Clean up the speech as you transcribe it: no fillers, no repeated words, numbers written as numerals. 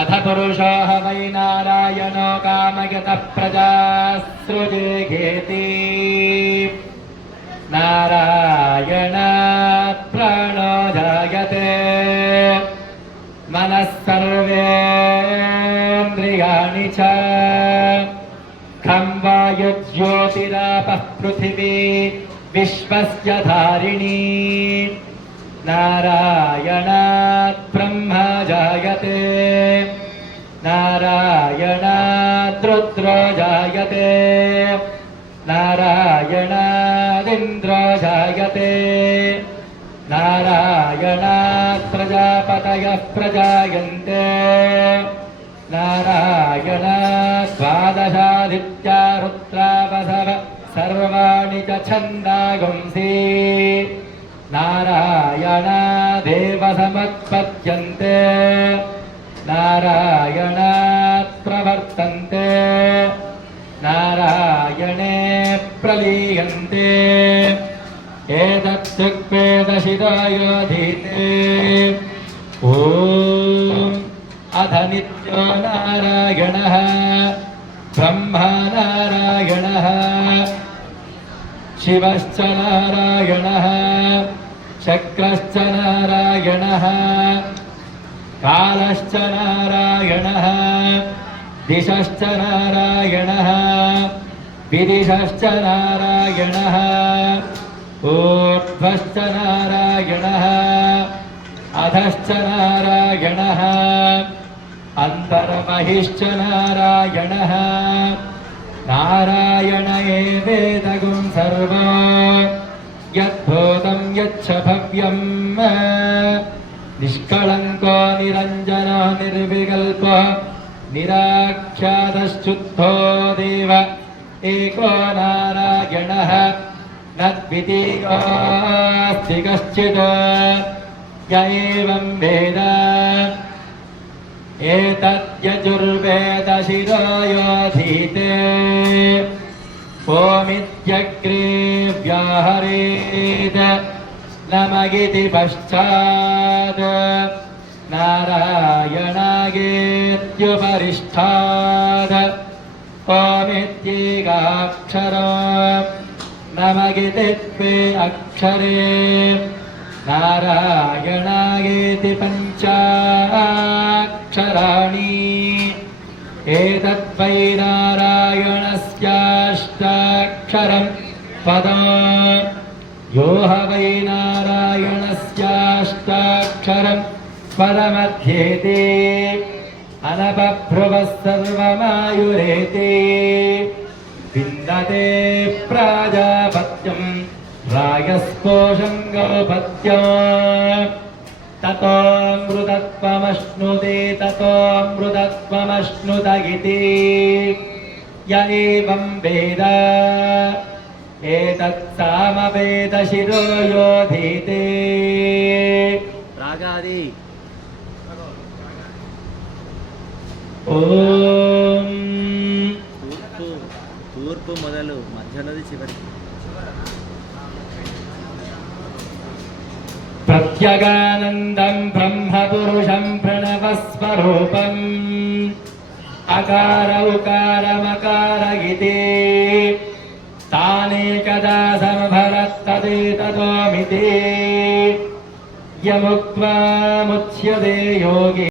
अथ पुरुषो ह वै नारायणो कामयतः प्रजासृजेति नारायणात् प्राणो जायते मनः सर्वेन्द्रियाणि च खं वायुज्योतिरापः पृथिवी विश्वस्य धारिणी नारायणात् ब्रह्मा जायते नारायणात् रुद्रो जायते नारायणादिन्द्रो जायते नारायणात् प्रजापतयः प्रजायन्ते नारायणात् द्वादशादित्या रुद्रावसव सर्वाणि च छन्दागुंसि नारायणादेव समुत्पद्यन्ते नारायणात् प्रवर्तन्ते नारायणे प्रलीयन्ते एतत्सृग्वेदशिरोयोधीते ॐ अध नित्यो नारायणः ब्रह्मा नारायणः शिवश्च नारायणः चक्रश्च नारायणः कालश्च नारायणः दिशश्च नारायणः विदिशश्च नारायणः ऊर्ध्वश्च नारायणः अधश्च नारायणः अन्तर्बहिश्च नारायणः नारायण एवेदगुं सर्वं यद्भूतं यच्च भव्यं निष्कळङ्को निरञ्जनो निर्विकल्पो निराख्यातश्चुद्धो देव एको नारायणः न द्वितीयोऽस्ति कश्चित् य एवं वेद एतद्यजुर्वेदशिरोयोधीते ओमित्यग्रे व्याहरेत् नमगिति पश्चात् नारायणागेत्युपरिष्ठात् ओमित्येकाक्षरो नमगिति द्वे अक्षरे नारायणागेति पञ्चाक्षराणि एतद्वै नारायणस्याष्टाक्षरं पदं यो ह वै नारायणस्याष्टाक्षरं पदमध्येते अनबभ्रुवः सर्वमायुरेते विन्दते प्राजापत्यं रायस्कोशं गोपत्यम् ततोऽमृतत्वमश्नुते ततोऽमृतत्वमश्नुत इति य एवं वेद एतत्सामवेदशिरो योधीते रागादि ఓం తూర్పు మొదలు మధ్యలోది చివరి ప్రత్యగానందం బ్రహ్మపురుషం ప్రణవస్వరూపం అకార ఉకార మకార ఇతి తానేకదా సమభరత్తదేతతోమితి యముక్త్వా ముచ్యతే యోగి